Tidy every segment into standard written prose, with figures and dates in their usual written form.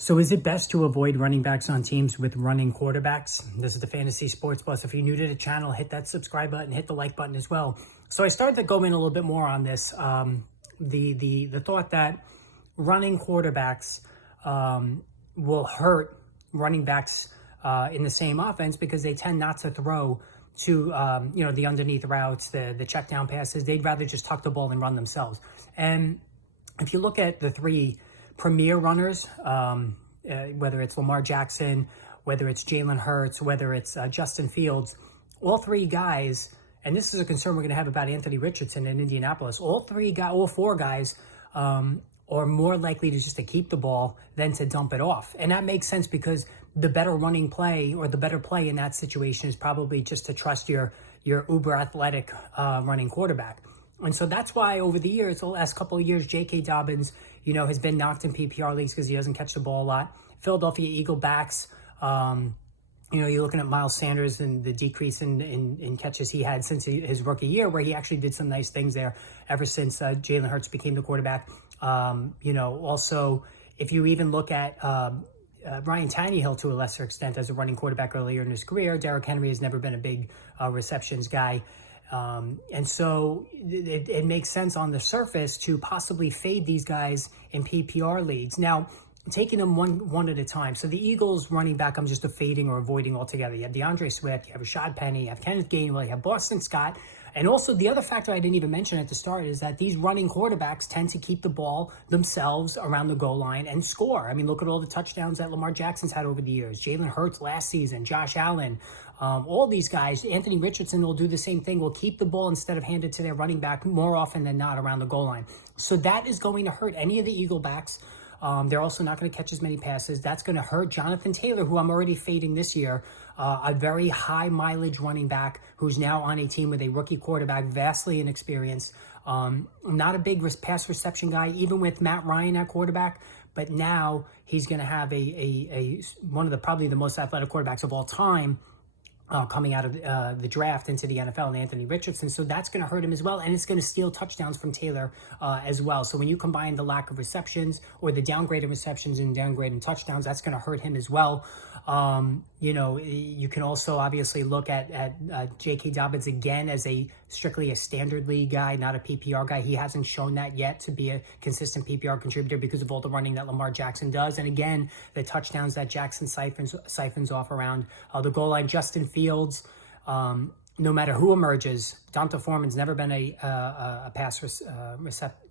So is it best to avoid running backs on teams with running quarterbacks? This is the Fantasy Sports Plus. If you're new to the channel, hit that subscribe button, hit the like button as well. So I started to go in a little bit more on this. The thought that running quarterbacks will hurt running backs in the same offense because they tend not to throw to the underneath routes, the check down passes. They'd rather just tuck the ball and run themselves. And if you look at the three premier runners, whether it's Lamar Jackson, whether it's Jalen Hurts, whether it's Justin Fields, all three guys, and this is a concern we're going to have about Anthony Richardson in Indianapolis, all four guys are more likely to just to keep the ball than to dump it off. And that makes sense because the better running play or the better play in that situation is probably just to trust your uber athletic running quarterback. And so that's why over the years, the last couple of years, J.K. Dobbins, has been knocked in PPR leagues because he doesn't catch the ball a lot. Philadelphia Eagle backs, you're looking at Miles Sanders and the decrease in catches he had since his rookie year, where he actually did some nice things there ever since Jalen Hurts became the quarterback. Also, if you even look at Ryan Tannehill to a lesser extent as a running quarterback earlier in his career, Derrick Henry has never been a big receptions guy. And so it makes sense on the surface to possibly fade these guys in PPR leagues. Now, taking them one at a time. So the Eagles running back, I'm just fading or avoiding altogether. You have DeAndre Swift, you have Rashad Penny, you have Kenneth Gainwell, you have Boston Scott. And also the other factor I didn't even mention at the start is that these running quarterbacks tend to keep the ball themselves around the goal line and score. I mean, look at all the touchdowns that Lamar Jackson's had over the years. Jalen Hurts last season, Josh Allen, all these guys, Anthony Richardson will do the same thing, will keep the ball instead of hand it to their running back more often than not around the goal line. So that is going to hurt any of the Eagle backs. They're also not going to catch as many passes. That's going to hurt Jonathan Taylor, who I'm already fading this year, a very high mileage running back who's now on a team with a rookie quarterback, vastly inexperienced. Not a big pass reception guy, even with Matt Ryan at quarterback. But now he's going to have one of probably the most athletic quarterbacks of all time coming out of the draft into the NFL, and Anthony Richardson. So that's going to hurt him as well, and it's going to steal touchdowns from Taylor as well. So when you combine the lack of receptions or the downgrade in receptions and downgrade in touchdowns, that's going to hurt him as well. You can also obviously look at J.K. Dobbins again as strictly a standard league guy, not a PPR guy. He hasn't shown that yet to be a consistent PPR contributor because of all the running that Lamar Jackson does. And again, the touchdowns that Jackson siphons off around the goal line. Justin Fields, no matter who emerges, Donta Foreman's never been a pass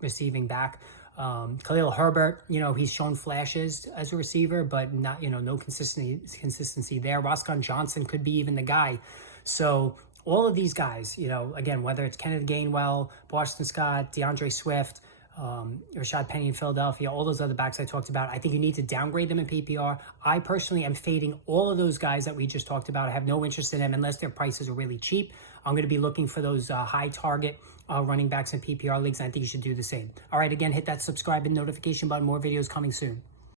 receiving back. Khalil Herbert, he's shown flashes as a receiver, but not, no consistency there. Roscoe Johnson could be even the guy. So all of these guys, again, whether it's Kenneth Gainwell, Boston Scott, DeAndre Swift, Rashad Penny in Philadelphia, all those other backs I talked about, I think you need to downgrade them in PPR. I personally am fading all of those guys that we just talked about. I have no interest in them unless their prices are really cheap. I'm going to be looking for those high target running backs in PPR leagues, and I think you should do the same. All right, again, hit that subscribe and notification button. More videos coming soon.